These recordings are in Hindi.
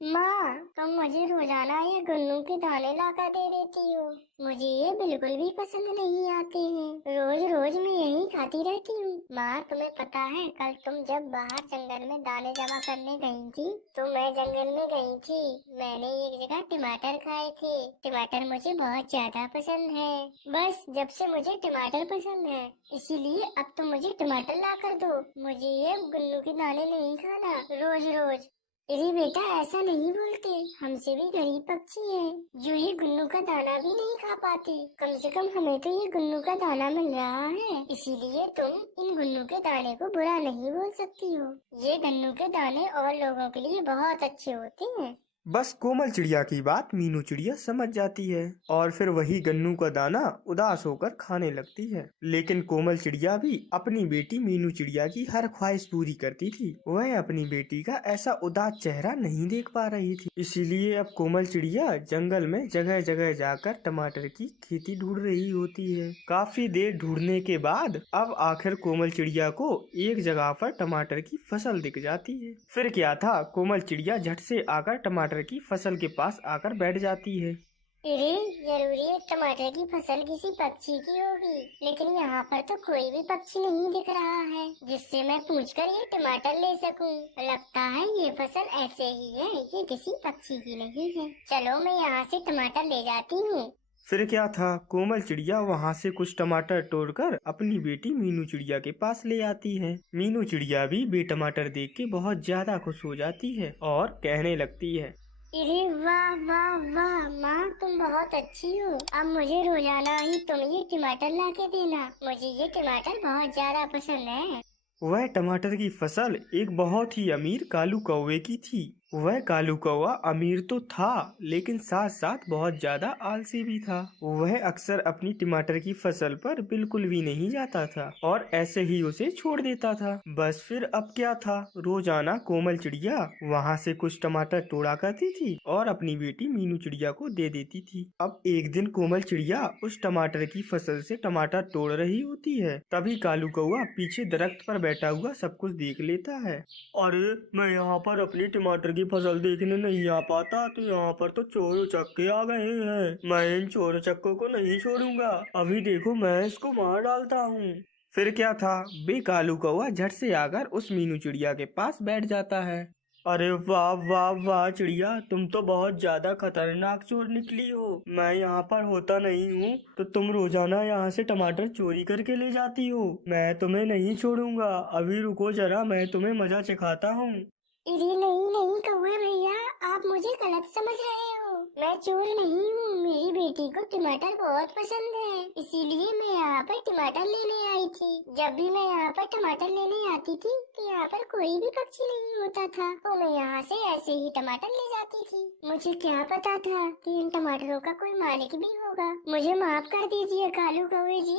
माँ, तुम मुझे रोजाना ये गन्नू के दाने ला कर दे देती हो। मुझे ये बिल्कुल भी पसंद नहीं आते हैं। रोज रोज मैं यही खाती रहती हूँ। माँ, तुम्हें पता है कल तुम जब बाहर जंगल में दाने जमा करने गई थी तो मैं जंगल में गई थी। मैंने एक जगह टमाटर खाए थे। टमाटर मुझे बहुत ज्यादा पसंद है। बस जब से मुझे टमाटर पसंद है इसीलिए अब तुम मुझे टमाटर ला कर दो। मुझे ये गन्नू के दाने नहीं खाना रोज रोज। अरे बेटा, ऐसा नहीं बोलते। हमसे भी गरीब पक्षी हैं जो ये गुन्नू का दाना भी नहीं खा पाते। कम से कम हमें तो ये गुन्नू का दाना मिल रहा है, इसीलिए तुम इन गुन्नू के दाने को बुरा नहीं बोल सकती हो। ये गन्नू के दाने और लोगों के लिए बहुत अच्छे होते हैं। बस कोमल चिड़िया की बात मीनू चिड़िया समझ जाती है और फिर वही गन्नू का दाना उदास होकर खाने लगती है। लेकिन कोमल चिड़िया भी अपनी बेटी मीनू चिड़िया की हर ख्वाहिश पूरी करती थी। वह अपनी बेटी का ऐसा उदास चेहरा नहीं देख पा रही थी, इसीलिए अब कोमल चिड़िया जंगल में जगह जगह जाकर टमाटर की खेती ढूंढ रही होती है। काफी देर ढूंढने के बाद अब आखिर कोमल चिड़िया को एक जगह पर टमाटर की फसल दिख जाती है। फिर क्या था, कोमल चिड़िया झट से आकर टमाटर की फसल के पास आकर बैठ जाती है। अरे, जरूरी है टमाटर की फसल किसी पक्षी की होगी, लेकिन यहाँ पर तो कोई भी पक्षी नहीं दिख रहा है जिससे मैं पूछकर ये टमाटर ले सकूं। लगता है ये फसल ऐसे ही है, ये किसी पक्षी की नहीं है। चलो मैं यहाँ से टमाटर ले जाती हूँ। फिर क्या था, कोमल चिड़िया वहाँ से कुछ टमाटर तोड़कर अपनी बेटी मीनू चिड़िया के पास ले आती है। मीनू चिड़िया भी टमाटर देख के बहुत ज्यादा खुश हो जाती है और कहने लगती है, अरे वाह वाह वाह माँ, तुम बहुत अच्छी हो। अब मुझे रोजाना ही तुम ये टमाटर ला के देना। मुझे ये टमाटर बहुत ज्यादा पसंद है। वह टमाटर की फसल एक बहुत ही अमीर कालू कौवे की थी। वह कालू कौवा अमीर तो था लेकिन साथ साथ बहुत ज्यादा आलसी भी था। वह अक्सर अपनी टमाटर की फसल पर बिल्कुल भी नहीं जाता था और ऐसे ही उसे छोड़ देता था। बस फिर अब क्या था, रोजाना कोमल चिड़िया वहाँ से कुछ टमाटर तोड़ा करती थी और अपनी बेटी मीनू चिड़िया को दे देती थी। अब एक दिन कोमल चिड़िया उस टमाटर की फसल से टमाटर तोड़ रही होती है, तभी कालू कौवा पीछे दरख्त पर बैठा हुआ सब कुछ देख लेता है। अरे, मैं यहाँ पर अपनी टमाटर की फसल देखने नहीं आ पाता तो यहाँ पर तो चोर उचक्के आ गए हैं। मैं इन चोर उचक्कों को नहीं छोड़ूंगा। अभी देखो मैं इसको मार डालता हूँ। फिर क्या था, कालू कौवा झट से आकर उस मीनू चिड़िया के पास बैठ जाता है। अरे वाह वाह वाह चिड़िया, तुम तो बहुत ज्यादा खतरनाक चोर निकली हो। मैं यहाँ पर होता नहीं हूँ तो तुम रोजाना यहाँ से टमाटर चोरी करके ले जाती हो। मैं तुम्हें नहीं छोड़ूंगा। अभी रुको जरा, मैं तुम्हें मजा चखाता हूँ। अरे नहीं नहीं कौवे भैया, आप मुझे गलत समझ रहे हो। मैं चोर नहीं हूँ। मेरी बेटी को टमाटर बहुत पसंद है, इसीलिए मैं यहाँ पर टमाटर लेने आई थी। जब भी मैं यहाँ पर टमाटर लेने आती थी तो यहाँ पर कोई भी पक्षी नहीं होता था, तो मैं यहाँ से ऐसे ही टमाटर ले जाती थी। मुझे क्या पता था कि इन टमाटरों का कोई मालिक भी होगा। मुझे माफ कर दीजिए कालू कौवे जी।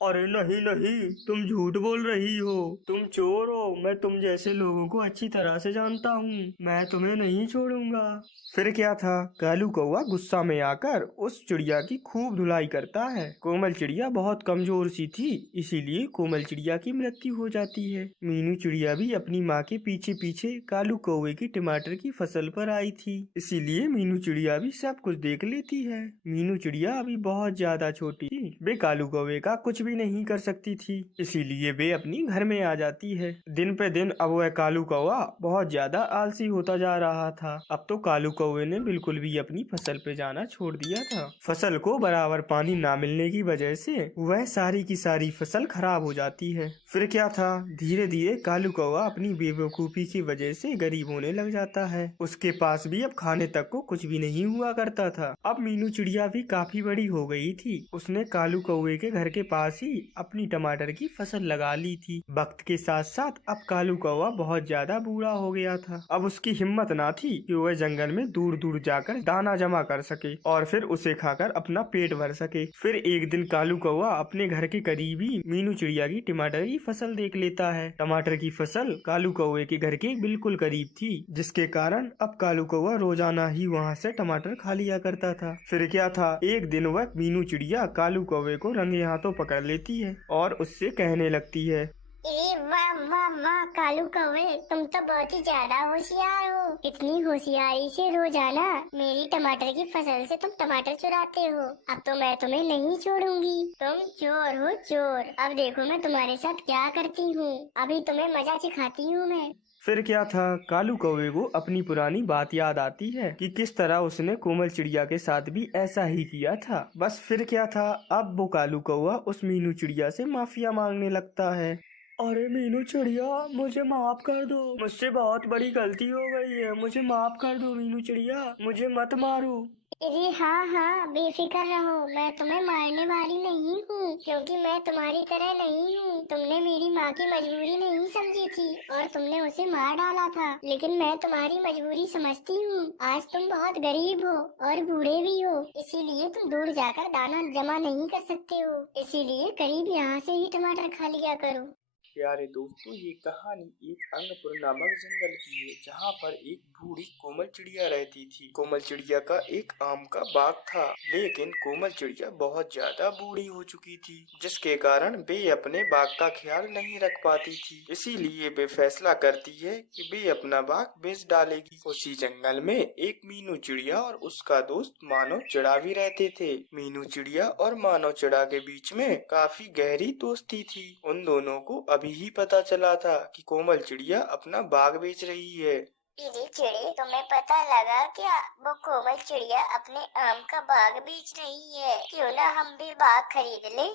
अरे नहीं नहीं, तुम झूठ बोल रही हो। तुम चोर हो। मैं तुम जैसे लोगों को अच्छी तरह से जानता हूँ। मैं तुम्हें नहीं छोड़ूंगा। फिर क्या था, कालू कौवा गुस्सा में आकर उस चिड़िया की खूब धुलाई करता है। कोमल चिड़िया बहुत कमजोर सी थी, इसीलिए कोमल चिड़िया की मृत्यु हो जाती है। मीनू चिड़िया भी अपनी माँ के पीछे पीछे कालू कौवे की टमाटर की फसल पर आई थी, इसीलिए मीनू चिड़िया भी सब कुछ देख लेती है। मीनू चिड़िया अभी बहुत ज्यादा छोटी थी, वे कालू कौवे का कुछ भी नहीं कर सकती थी, इसीलिए वे अपनी घर में आ जाती है। दिन पे दिन अब वह कालू कौवा बहुत ज्यादा आलसी होता जा रहा था। अब तो कालू कौवे ने बिल्कुल भी अपनी फसल पे जाना छोड़ दिया था। फसल को बराबर पानी ना मिलने की वजह से वह सारी की सारी फसल खराब हो जाती है। फिर क्या था, धीरे धीरे कालू कौवा अपनी बेवकूफी की वजह से गरीब होने लग जाता है। उसके पास भी अब खाने तक को कुछ भी नहीं हुआ करता था। अब मीनू चिड़िया भी काफी बड़ी हो गई थी। उसने कालू कौवे के घर के पास ही अपनी टमाटर की फसल लगा ली थी। वक्त के साथ साथ अब कालू कौवा बहुत ज्यादा बूढ़ा हो गया था। अब उसकी हिम्मत ना थी कि वह जंगल में दूर दूर जाकर दाना जमा कर सके और फिर उसे खाकर अपना पेट भर सके। फिर एक दिन कालू कौवा अपने घर के करीब ही मीनू चिड़िया की टमाटर की फसल देख लेता है। टमाटर की फसल कालू कौवे के घर के बिल्कुल करीब थी, जिसके कारण अब कालू कौवा रोजाना ही वहाँ से टमाटर खा लिया करता था। फिर क्या था, एक दिन वह मीनू चिड़िया कालू कौवे को रंगे हाथों पकड़ लेती है और उससे कहने लगती है, ए वाह वाह वाह कालू कौवे, तुम तो बहुत ही ज्यादा होशियार हो। इतनी होशियारी से रोजाना मेरी टमाटर की फसल से तुम टमाटर चुराते हो। अब तो मैं तुम्हें नहीं छोड़ूंगी। तुम चोर हो चोर। अब देखो मैं तुम्हारे साथ क्या करती हूँ। अभी तुम्हें मजा सिखाती हूँ मैं। फिर क्या था, कालू कौवे को अपनी पुरानी बात याद आती है कि किस तरह उसने कोमल चिड़िया के साथ भी ऐसा ही किया था। बस फिर क्या था, अब वो कालू कौवा उस मीनू चिड़िया से माफिया मांगने लगता है। अरे मीनू चिड़िया, मुझे माफ कर दो, मुझसे बहुत बड़ी गलती हो गई है, मुझे माफ कर दो मीनू चिड़िया, मुझे मत मारो। अरे हाँ हाँ बेफिक्र रहो, मैं तुम्हें मारने वाली नहीं हूँ, क्योंकि मैं तुम्हारी तरह नहीं हूँ। तुमने मेरी माँ की मजबूरी नहीं समझी थी और तुमने उसे मार डाला था, लेकिन मैं तुम्हारी मजबूरी समझती हूँ। आज तुम बहुत गरीब हो और बूढ़े भी हो, इसीलिए तुम दूर जाकर दाना जमा नहीं कर सकते हो। इसीलिए करीब यहाँ से ही टमाटर खा लिया करो। प्यारे दोस्तों, ये कहानी एक अंगपुर नामक जंगल की है, जहाँ पर एक बूढ़ी कोमल चिड़िया रहती थी। कोमल चिड़िया का एक आम का बाग था, लेकिन कोमल चिड़िया बहुत ज्यादा बूढ़ी हो चुकी थी, जिसके कारण वे अपने बाग का ख्याल नहीं रख पाती थी। इसीलिए वे फैसला करती है कि वे अपना बाग बेच डालेगी। उसी जंगल में एक मीनू चिड़िया और उसका दोस्त मानव चिड़ा भी रहते थे। मीनू चिड़िया और मानव चिड़ा के बीच में काफी गहरी दोस्ती थी। उन दोनों को अभी ही पता चला था कि कोमल चिड़िया अपना बाग बेच रही है। पीली चिड़ी, तुम्हें पता लगा क्या? वो कोमल चिड़िया अपने आम का बाग बेच रही है। क्यों ना हम भी बाग खरीद ले?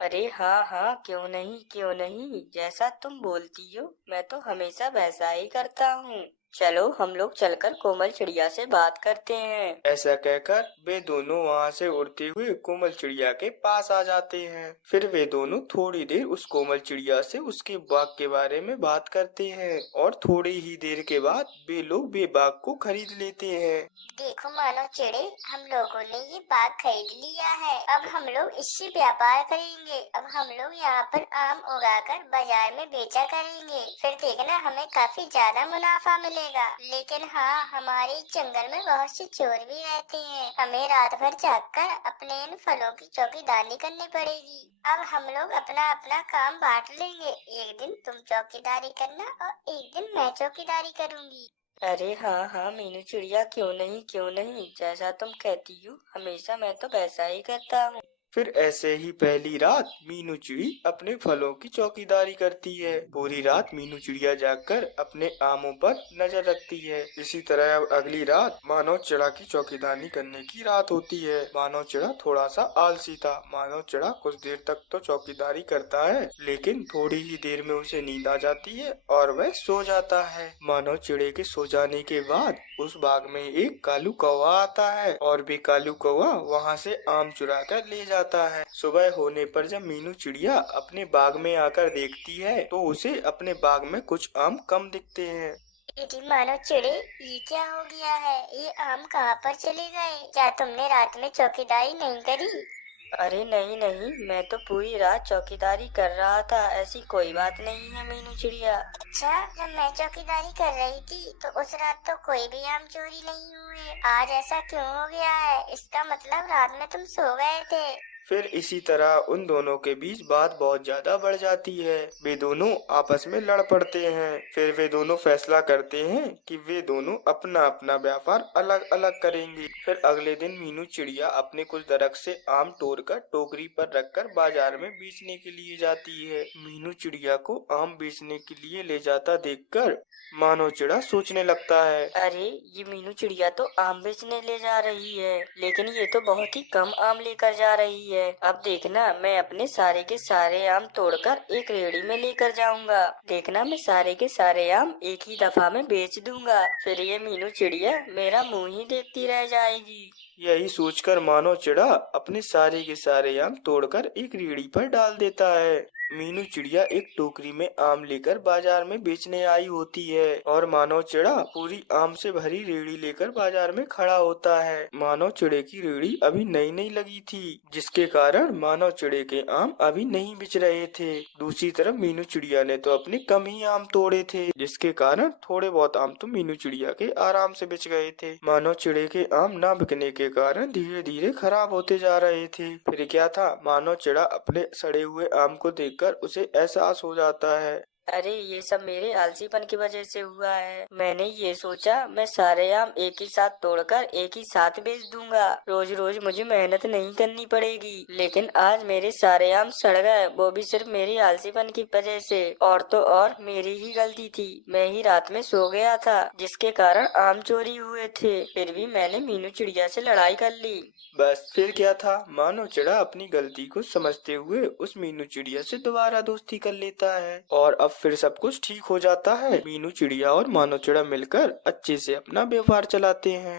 अरे हाँ हाँ, क्यों नहीं क्यों नहीं, जैसा तुम बोलती हो मैं तो हमेशा वैसा ही करता हूँ। चलो हम लोग चलकर कोमल चिड़िया से बात करते हैं। ऐसा कहकर वे दोनों वहाँ से उड़ते हुए कोमल चिड़िया के पास आ जाते हैं। फिर वे दोनों थोड़ी देर उस कोमल चिड़िया से उसके बाग के बारे में बात करते हैं और थोड़ी ही देर के बाद वे लोग वे बाग को खरीद लेते हैं। देखो मानो चिड़े, हम लोगों ने ये बाग खरीद लिया है। अब हम लोग इससे व्यापार करेंगे। अब हम लोग यहाँ पर आम उगाकर बाजार में बेचा करेंगे। फिर देखना हमें काफी ज्यादा मुनाफा मिलेगा। लेकिन हाँ, हमारे जंगल में बहुत से चोर भी रहते हैं। हमें रात भर जागकर अपने इन फलों की चौकीदारी करनी पड़ेगी। अब हम लोग अपना अपना काम बांट लेंगे। एक दिन तुम चौकीदारी करना और एक दिन मैं चौकीदारी करूँगी। अरे हाँ हाँ मीनू चिड़िया, क्यों नहीं, जैसा तुम कहती हो हमेशा मैं तो वैसा ही करता हूँ। फिर ऐसे ही पहली रात मीनू चिड़ी अपने फलों की चौकीदारी करती है। पूरी रात मीनू चिड़िया जागकर अपने आमों पर नजर रखती है। इसी तरह अब अगली रात मानव चिड़ा की चौकीदारी करने की रात होती है। मानव चिड़ा थोड़ा सा आलसी था। मानव चिड़ा कुछ देर तक तो चौकीदारी करता है, लेकिन थोड़ी ही देर में उसे नींद आ जाती है और वह सो जाता है। मानव चिड़े के सो जाने के बाद उस बाग में एक कालू कौवा आता है और भी कालू कौवा वहाँ से आम चुरा कर ले जाता है। सुबह होने पर जब मीनू चिड़िया अपने बाग में आकर देखती है तो उसे अपने बाग में कुछ आम कम दिखते हैं। मानो चिड़े, ये क्या हो गया है? ये आम कहाँ पर चले गए? क्या तुमने रात में चौकीदारी नहीं करी? अरे नहीं नहीं, मैं तो पूरी रात चौकीदारी कर रहा था, ऐसी कोई बात नहीं है मीनू चिड़िया। अच्छा, जब मैं चौकीदारी कर रही थी तो उस रात तो कोई भी आम चोरी नहीं हुए। आज ऐसा क्यों हो गया है? इसका मतलब रात में तुम सो गए थे। फिर इसी तरह उन दोनों के बीच बात बहुत ज्यादा बढ़ जाती है। वे दोनों आपस में लड़ पड़ते हैं। फिर वे दोनों फैसला करते हैं कि वे दोनों अपना अपना व्यापार अलग अलग करेंगे। फिर अगले दिन मीनू चिड़िया अपने कुछ दरख्त से आम तोड़कर टोकरी पर रखकर बाजार में बेचने के लिए जाती है। मीनू चिड़िया को आम बेचने के लिए ले जाता देखकर मानव चिड़ा सोचने लगता है, अरे ये मीनू चिड़िया तो आम बेचने ले जा रही है, लेकिन ये तो बहुत ही कम आम लेकर जा रही है। अब देखना मैं अपने सारे के सारे आम तोड़कर एक रेहड़ी में लेकर जाऊंगा। देखना मैं सारे के सारे आम एक ही दफा में बेच दूंगा। फिर ये मीनू चिड़िया मेरा मुंह ही देखती रह जाएगी। यही सोचकर मानव चिड़ा अपने सारे के सारे आम तोड़कर एक रेहड़ी पर डाल देता है। मीनू चिड़िया एक टोकरी में आम लेकर बाजार में बेचने आई होती है और मानव चिड़ा पूरी आम से भरी रेहड़ी लेकर बाजार में खड़ा होता है। मानव चिड़े की रेहड़ी अभी नई नई लगी थी, जिसके कारण मानव चिड़े के आम अभी नहीं बिच रहे थे। दूसरी तरफ मीनू चिड़िया ने तो अपने कम ही आम तोड़े थे, जिसके कारण थोड़े बहुत आम तो मीनू चिड़िया के आराम से बिच गए थे। मानव चिड़े के आम न बिकने के कारण धीरे धीरे खराब होते जा रहे थे। फिर क्या था, मानो चिड़ा अपने सड़े हुए आम को देखकर उसे एहसास हो जाता है। अरे ये सब मेरे आलसीपन की वजह से हुआ है। मैंने ये सोचा मैं सारे आम एक ही साथ तोड़कर एक ही साथ बेच दूंगा, रोज रोज मुझे मेहनत नहीं करनी पड़ेगी। लेकिन आज मेरे सारे आम सड़ गए, वो भी सिर्फ मेरी आलसीपन की वजह से। और तो और मेरी ही गलती थी, मैं ही रात में सो गया था जिसके कारण आम चोरी हुए थे। फिर भी मैंने मीनू चिड़िया से लड़ाई कर ली। बस फिर क्या था, मानो चिड़ा अपनी गलती को समझते हुए उस मीनू चिड़िया से दोबारा दोस्ती कर लेता है और अब फिर सब कुछ ठीक हो जाता है। मीनू चिड़िया और मानो चिड़ा मिलकर अच्छे से अपना व्यवहार चलाते हैं।